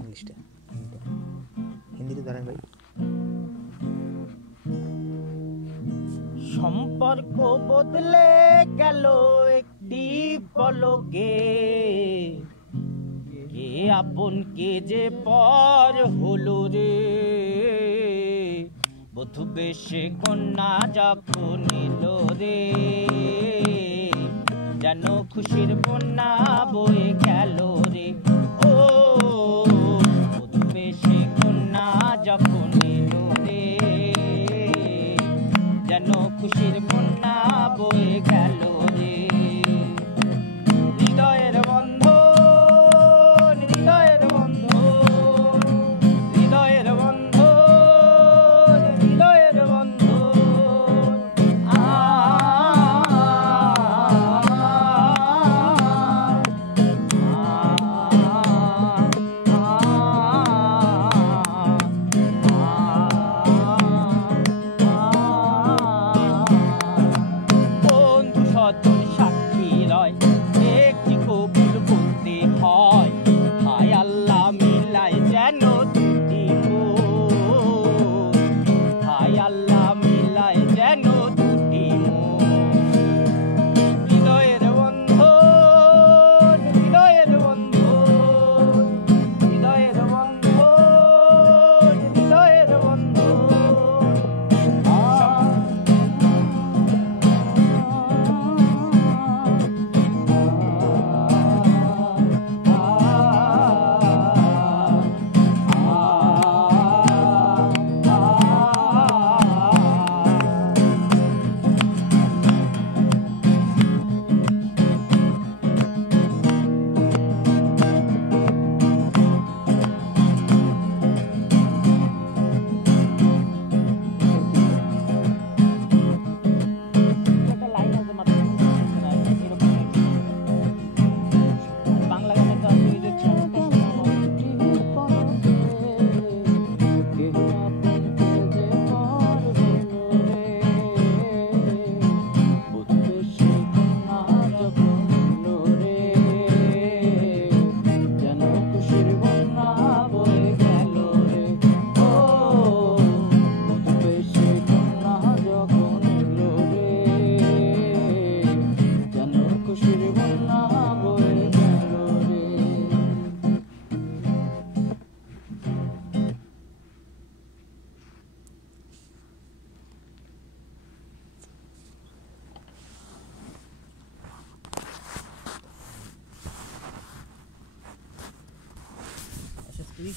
ইংলিশটা হিন্দিতে ধরেন ভাই। সম্পর্ক বদলে গেল একটি পলকে, কে আপন কে যে পর হলো রে। বধূ বেশে কন্যা যখন এলো রে, যেন খুশির বন্যা বয়ে গেল রে। ও বধূ বেশে কন্যা যখন এলো রে, যেন খুশির বন্যা বয়ে গেল রে। হৃদয়ের বন্ধন, হৃদয়ের বন্ধন, হৃদয়ের বন্ধন, হৃদয়ের বন্ধন। বন্ধু সজন সাক্ষী রয়, একটি কবুল বলতে হয়। হায় আল্লাহ মিলাই যেন দুটি মন, হায় আল্লাহ মিলাই যেন দুটি মন। হৃদয়ের বন্ধন, হৃদয়ের বন্ধন, হৃদয়ের বন্ধন, হৃদয়ের বন্ধন। বাংলা গানে তো আসলে যে তুই